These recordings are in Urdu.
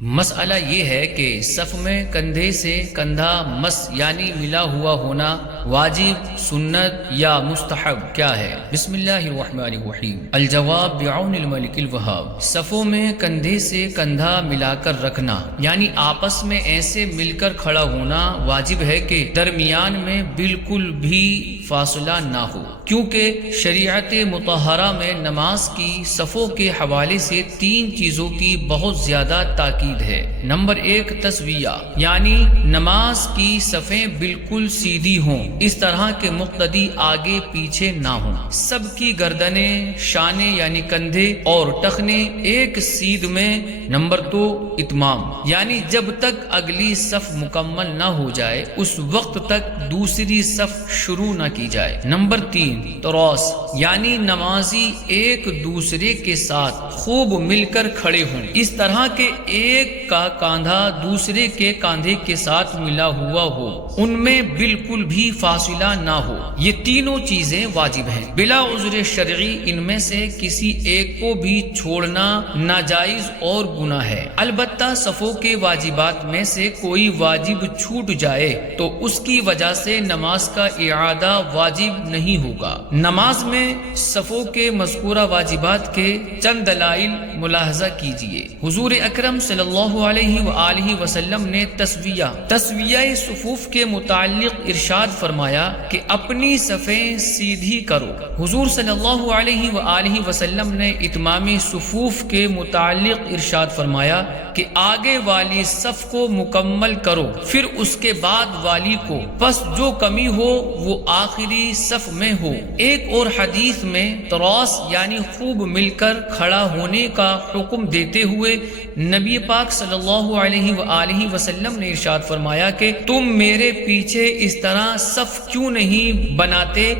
مسئلہ یہ ہے کہ صف میں کندھے سے کندھا مس یعنی ملا ہوا ہونا واجب، سنت یا مستحب کیا ہے؟ بسم اللہ الرحمن الرحیم۔ الجواب بعون الملک الوہاب۔ صفوں میں کندھے سے کندھا ملا کر رکھنا یعنی آپس میں ایسے مل کر کھڑا ہونا واجب ہے کہ درمیان میں بالکل بھی فاصلہ نہ ہو، کیونکہ شریعت مطہرہ میں نماز کی صفوں کے حوالے سے تین چیزوں کی بہت زیادہ تاکید ہے۔ نمبر 1 تسویہ، یعنی نماز کی صفیں بالکل سیدھی ہوں، اس طرح کے مقتدی آگے پیچھے نہ ہوں، سب کی گردنیں، شانے یعنی کندھے اور ٹخنے ایک سیدھ میں۔ نمبر 2 اتمام، یعنی جب تک اگلی صف مکمل نہ ہو جائے اس وقت تک دوسری صف شروع نہ کی جائے۔ نمبر 3 تراس، یعنی نمازی ایک دوسرے کے ساتھ خوب مل کر کھڑے ہوں، اس طرح کہ ایک کا کاندھا دوسرے کے کاندھے کے ساتھ ملا ہوا ہو، ان میں بالکل بھی فاصلہ نہ ہو۔ یہ تینوں چیزیں واجب ہیں، بلا عذر شرعی ان میں سے کسی ایک کو بھی چھوڑنا ناجائز اور گناہ ہے۔ البتہ صفوں کے واجبات میں سے کوئی واجب چھوٹ جائے تو اس کی وجہ سے نماز کا اعادہ واجب نہیں ہوگا۔ نماز میں صفوں کے مذکورہ واجبات کے چند دلائل ملاحظہ کیجیے۔ حضور اکرم صلی اللہ علیہ وآلہ وسلم نے تسویہ صفوف کے متعلق ارشاد فرمایا کہ اپنی صفیں سیدھی کرو۔ حضور صلی اللہ علیہ وآلہ وسلم نے اتمام صفوف کے متعلق ارشاد فرمایا کہ آگے والی صف کو مکمل کرو، پھر اس کے بعد والی کو، پس جو کمی ہو وہ آخری صف میں ہو۔ ایک اور حدیث میں تراس یعنی خوب مل کر کھڑا ہونے کا حکم دیتے ہوئے نبی پاک صلی اللہ علیہ وآلہ وسلم نے ارشاد فرمایا کہ تم میرے پیچھے اس طرح صف کیوں نہیں بناتے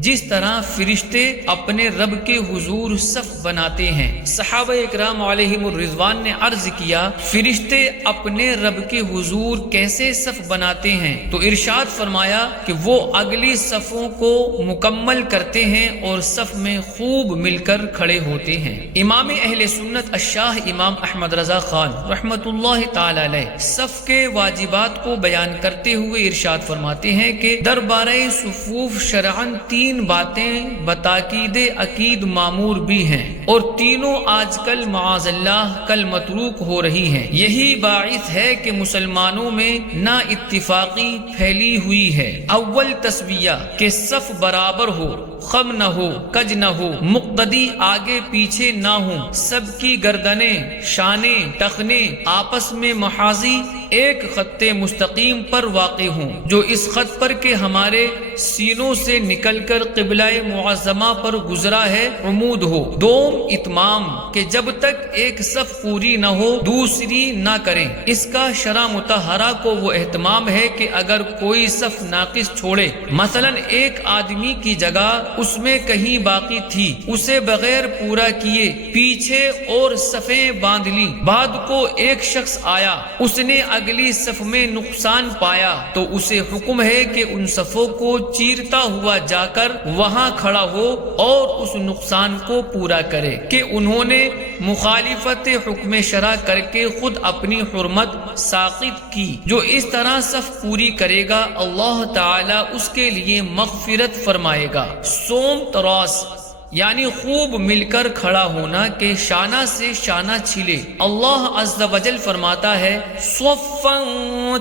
جس طرح فرشتے اپنے رب کے حضور صف بناتے ہیں؟ صحابہ اکرام علیہم الرضوان نے عرض کیا، فرشتے اپنے رب کے حضور کیسے صف بناتے ہیں؟ تو ارشاد فرمایا کہ وہ اگلی صفوں کو مکمل کرتے ہیں اور صف میں خوب مل کر کھڑے ہوتے ہیں۔ امام اہل سنت الشاہ امام احمد رضا خان رحمۃ اللہ تعالی علیہ صف کے واجبات کو بیان کرتے ہوئے ارشاد فرماتے ہیں کہ دربارہ صفوف شرعاً تین باتیں بتاکید عقید معمور بھی ہیں، اور تینوں آج کل معاذ اللہ کل متروک ہو رہی ہیں۔ یہی باعث ہے کہ مسلمانوں میں نا اتفاقی پھیلی ہوئی ہے۔ اول تسویہ، کہ صف برابر ہو، خم نہ ہو، کج نہ ہو، مقتدی آگے پیچھے نہ ہوں، سب کی گردنیں، شانے، ٹخنے آپس میں محاذی ایک خط مستقیم پر واقع ہوں، جو اس خط پر کے ہمارے سینوں سے نکل کر قبلہ معظمہ پر گزرا ہے عمود ہو۔ دوم اتمام، کہ جب تک ایک صف پوری نہ ہو دوسری نہ کریں۔ اس کا شرع مطہرہ کو وہ اہتمام ہے کہ اگر کوئی صف ناقص چھوڑے، مثلا ایک آدمی کی جگہ اس میں کہیں باقی تھی، اسے بغیر پورا کیے پیچھے اور صفیں باندھ لی، بعد کو ایک شخص آیا، اس نے اگلی صف میں نقصان پایا، تو اسے حکم ہے کہ ان صفوں کو چیرتا ہوا جا کر وہاں کھڑا ہو اور اس نقصان کو پورا کرے کہ انہوں نے مخالفت حکم شرع کر کے خود اپنی حرمت ساقط کی۔ جو اس طرح صف پوری کرے گا اللہ تعالی اس کے لیے مغفرت فرمائے گا۔ سوم تراس، یعنی خوب مل کر کھڑا ہونا کہ شانہ سے شانہ چھلے۔ اللہ عز و جل فرماتا ہے صفا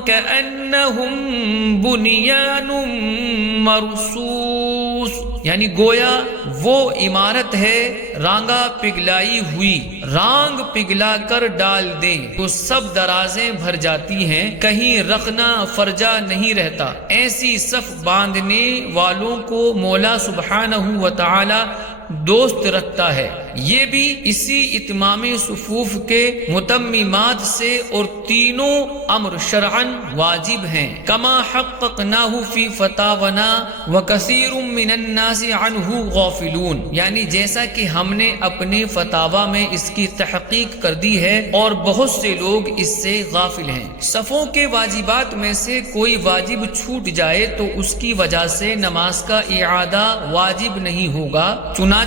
کأنہم بنیان مرصوص، یعنی گویا وہ عمارت ہے رانگا پگھلائی ہوئی، رانگ پگھلا کر ڈال دیں تو سب درازیں بھر جاتی ہیں، کہیں رخنا فرجا نہیں رہتا۔ ایسی صف باندھنے والوں کو مولا سبحانہ و تعالی دوست رکھتا ہے۔ یہ بھی اسی اتمام صفوف کے متممات سے اور تینوں امر شرعاً واجب ہیں، کما حققناہ فی فتاونا وکثیر من الناس عنہ غافلون، یعنی جیسا کہ ہم نے اپنے فتاوا میں اس کی تحقیق کر دی ہے اور بہت سے لوگ اس سے غافل ہیں۔ صفوں کے واجبات میں سے کوئی واجب چھوٹ جائے تو اس کی وجہ سے نماز کا اعادہ واجب نہیں ہوگا، چنانچہ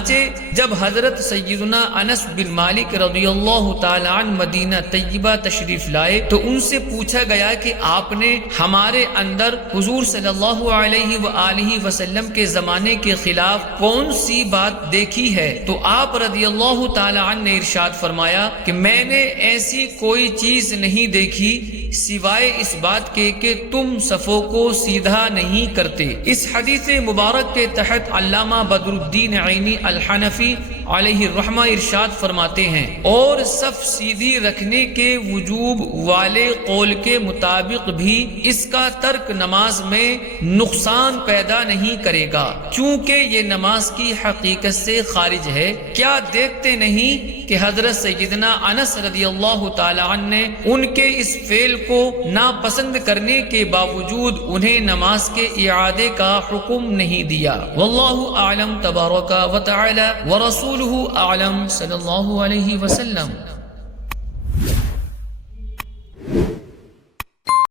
جب حضرت سیدنا انس بن مالک رضی اللہ تعالی عنہ مدینہ طیبہ تشریف لائے تو ان سے پوچھا گیا کہ آپ نے ہمارے اندر حضور صلی اللہ علیہ وآلہ وسلم کے زمانے کے خلاف کون سی بات دیکھی ہے؟ تو آپ رضی اللہ تعالی عنہ نے ارشاد فرمایا کہ میں نے ایسی کوئی چیز نہیں دیکھی سوائے اس بات کے کہ تم صفوں کو سیدھا نہیں کرتے۔ اس حدیث مبارک کے تحت علامہ بدر الدین عینی الحنفی علیہ الرحمہ ارشاد فرماتے ہیں اور صف سیدھی رکھنے کے وجوب والے قول کے مطابق بھی اس کا ترک نماز میں نقصان پیدا نہیں کرے گا چونکہ یہ نماز کی حقیقت سے خارج ہے۔ کیا دیکھتے نہیں کہ حضرت سیدنا انس رضی اللہ تعالی عنہ نے ان کے اس فعل کو ناپسند کرنے کے باوجود انہیں نماز کے اعادے کا حکم نہیں دیا۔ واللہ اعلم تبارک و تعالی ورسولہ اعلم صلی اللہ علیہ وسلم۔